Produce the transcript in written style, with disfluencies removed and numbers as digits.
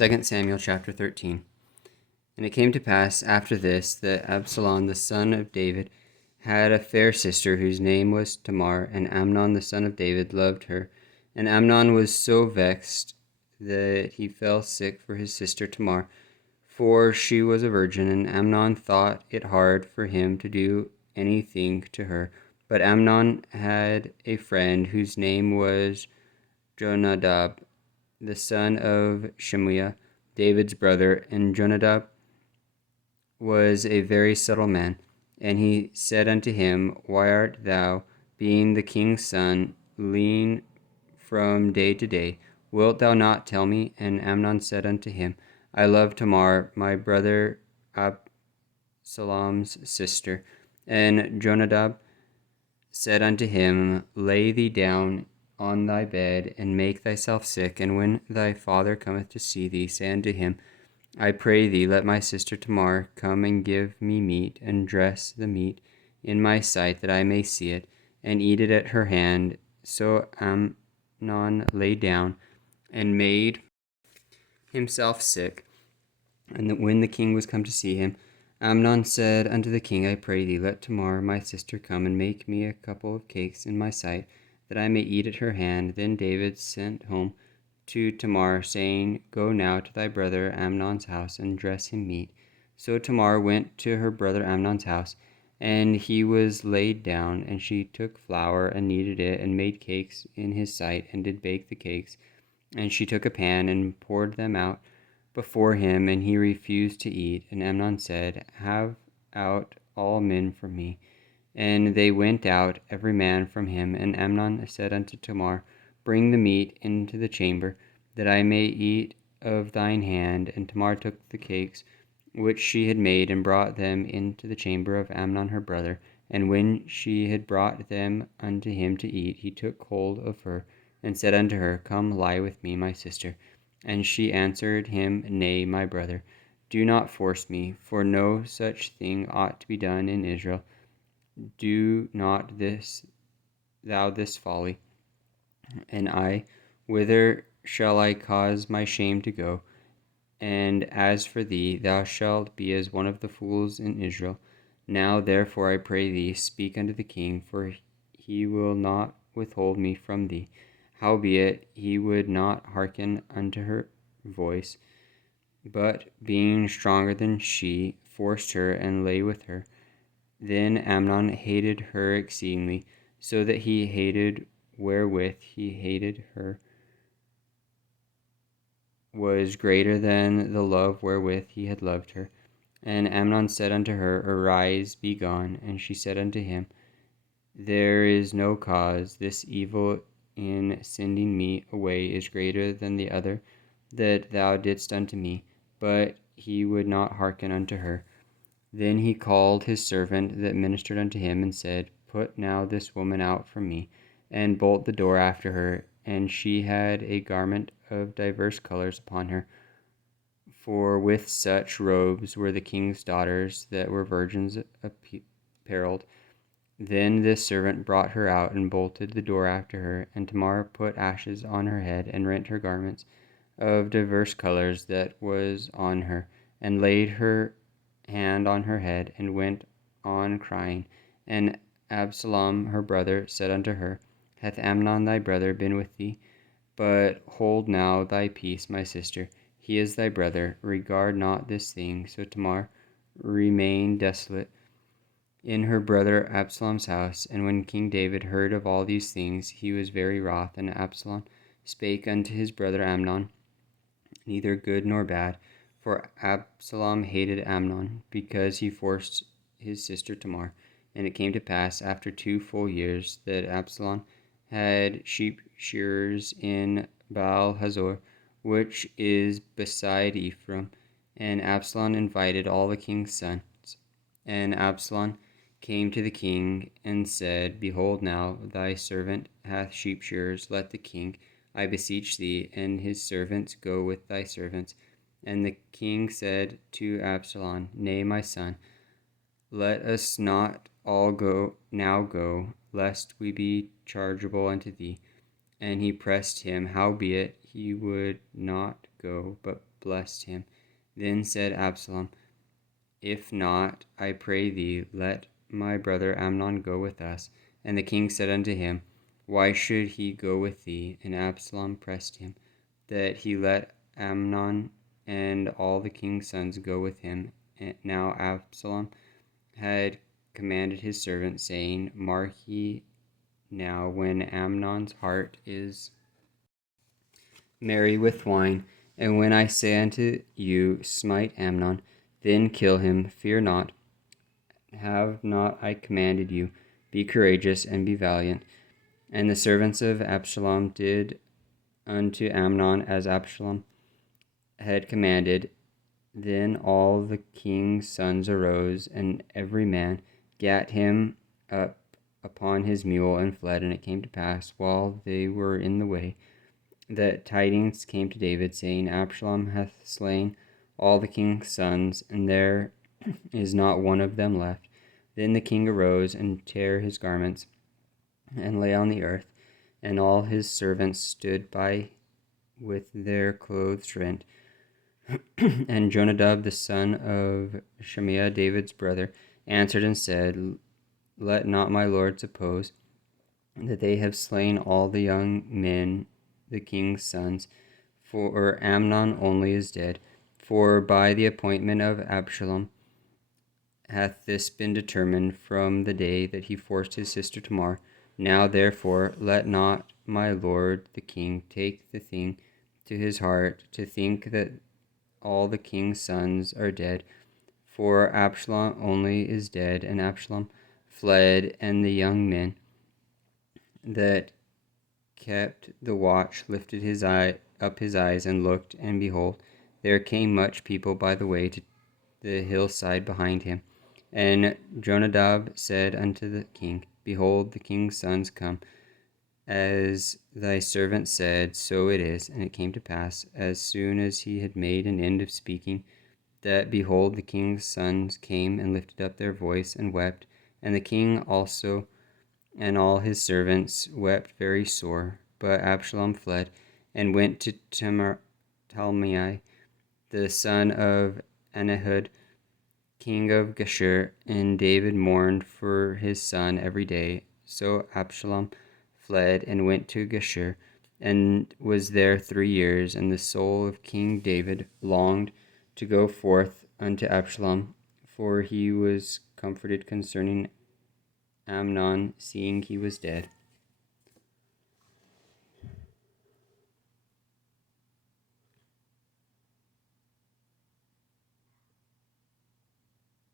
2 Samuel chapter 13. And it came to pass after this that Absalom the son of David had a fair sister whose name was Tamar, and Amnon the son of David loved her. And Amnon was so vexed that he fell sick for his sister Tamar, for she was a virgin, and Amnon thought it hard for him to do anything to her. But Amnon had a friend whose name was Jonadab, the son of Shemuiah, David's brother, and Jonadab was a very subtle man. And he said unto him, Why art thou, being the king's son, lean from day to day? Wilt thou not tell me? And Amnon said unto him, I love Tamar, my brother Absalom's sister. And Jonadab said unto him, Lay thee down on thy bed, and make thyself sick, and when thy father cometh to see thee, say unto him, I pray thee, let my sister Tamar come and give me meat, and dress the meat in my sight, that I may see it, and eat it at her hand. So Amnon lay down, and made himself sick. And when the king was come to see him, Amnon said unto the king, I pray thee, let Tamar my sister come, and make me a couple of cakes in my sight, that I may eat at her hand. Then David sent home to Tamar, saying, Go now to thy brother Amnon's house, and dress him meat. So Tamar went to her brother Amnon's house, and he was laid down, and she took flour, and kneaded it, and made cakes in his sight, and did bake the cakes. And she took a pan, and poured them out before him, and he refused to eat. And Amnon said, Have out all men from me. And they went out, every man from him. And Amnon said unto Tamar, Bring the meat into the chamber, that I may eat of thine hand. And Tamar took the cakes which she had made, and brought them into the chamber of Amnon her brother. And when she had brought them unto him to eat, he took hold of her, and said unto her, Come lie with me, my sister. And she answered him, Nay, my brother, do not force me, for no such thing ought to be done in Israel. Do not thou this folly. And I, whither shall I cause my shame to go? And as for thee, thou shalt be as one of the fools in Israel. Now therefore I pray thee, speak unto the king, for he will not withhold me from thee. Howbeit he would not hearken unto her voice, but being stronger than she, forced her, and lay with her. Then Amnon hated her exceedingly, so that he hated wherewith he hated her was greater than the love wherewith he had loved her. And Amnon said unto her, Arise, be gone. And she said unto him, There is no cause. This evil in sending me away is greater than the other that thou didst unto me. But he would not hearken unto her. Then he called his servant that ministered unto him, and said, Put now this woman out from me, and bolt the door after her. And she had a garment of divers colors upon her, for with such robes were the king's daughters that were virgins apparelled. Then this servant brought her out, and bolted the door after her. And Tamar put ashes on her head, and rent her garments of divers colors that was on her, and laid her hand on her head, and went on crying. And Absalom her brother said unto her, Hath Amnon thy brother been with thee? But hold now thy peace, my sister. He is thy brother. Regard not this thing. So Tamar remained desolate in her brother Absalom's house. And when King David heard of all these things, he was very wroth. And Absalom spake unto his brother Amnon, neither good nor bad, for Absalom hated Amnon, because he forced his sister Tamar. And it came to pass after 2 full years that Absalom had sheep shearers in Baal Hazor, which is beside Ephraim. And Absalom invited all the king's sons. And Absalom came to the king, and said, Behold, now thy servant hath sheep shearers. Let the king, I beseech thee, and his servants go with thy servants. And the king said to Absalom, Nay, my son, let us not all go, lest we be chargeable unto thee. And he pressed him, howbeit he would not go, but blessed him. Then said Absalom, If not, I pray thee, let my brother Amnon go with us. And the king said unto him, Why should he go with thee? And Absalom pressed him, that he let Amnon and all the king's sons go with him. Now Absalom had commanded his servant, saying, Mark ye now, when Amnon's heart is merry with wine, and when I say unto you, Smite Amnon, then kill him, fear not. Have not I commanded you? Be courageous and be valiant. And the servants of Absalom did unto Amnon as Absalom had commanded. Then all the king's sons arose, and every man gat him up upon his mule and fled. And it came to pass, while they were in the way, that tidings came to David, saying, Absalom hath slain all the king's sons, and there is not one of them left. Then the king arose and tare his garments, and lay on the earth, and all his servants stood by with their clothes rent. And Jonadab the son of Shemiah, David's brother, answered and said, Let not my lord suppose that they have slain all the young men, the king's sons, for Amnon only is dead. For by the appointment of Absalom hath this been determined from the day that he forced his sister Tamar. Now therefore let not my lord the king take the thing to his heart, to think that all the king's sons are dead, for Absalom only is dead. And Absalom fled, and the young men that kept the watch lifted up his eyes and looked, and behold, there came much people by the way to the hillside behind him. And Jonadab said unto the king, Behold, the king's sons come. As thy servant said, so it is. And it came to pass, as soon as he had made an end of speaking, that, behold, the king's sons came and lifted up their voice and wept. And the king also and all his servants wept very sore. But Absalom fled, and went to Talmai, the son of Anahud, king of Geshur, and David mourned for his son every day. So Absalom fled and went to Geshur, and was there 3 years. And the soul of King David longed to go forth unto Absalom, for he was comforted concerning Amnon, seeing he was dead.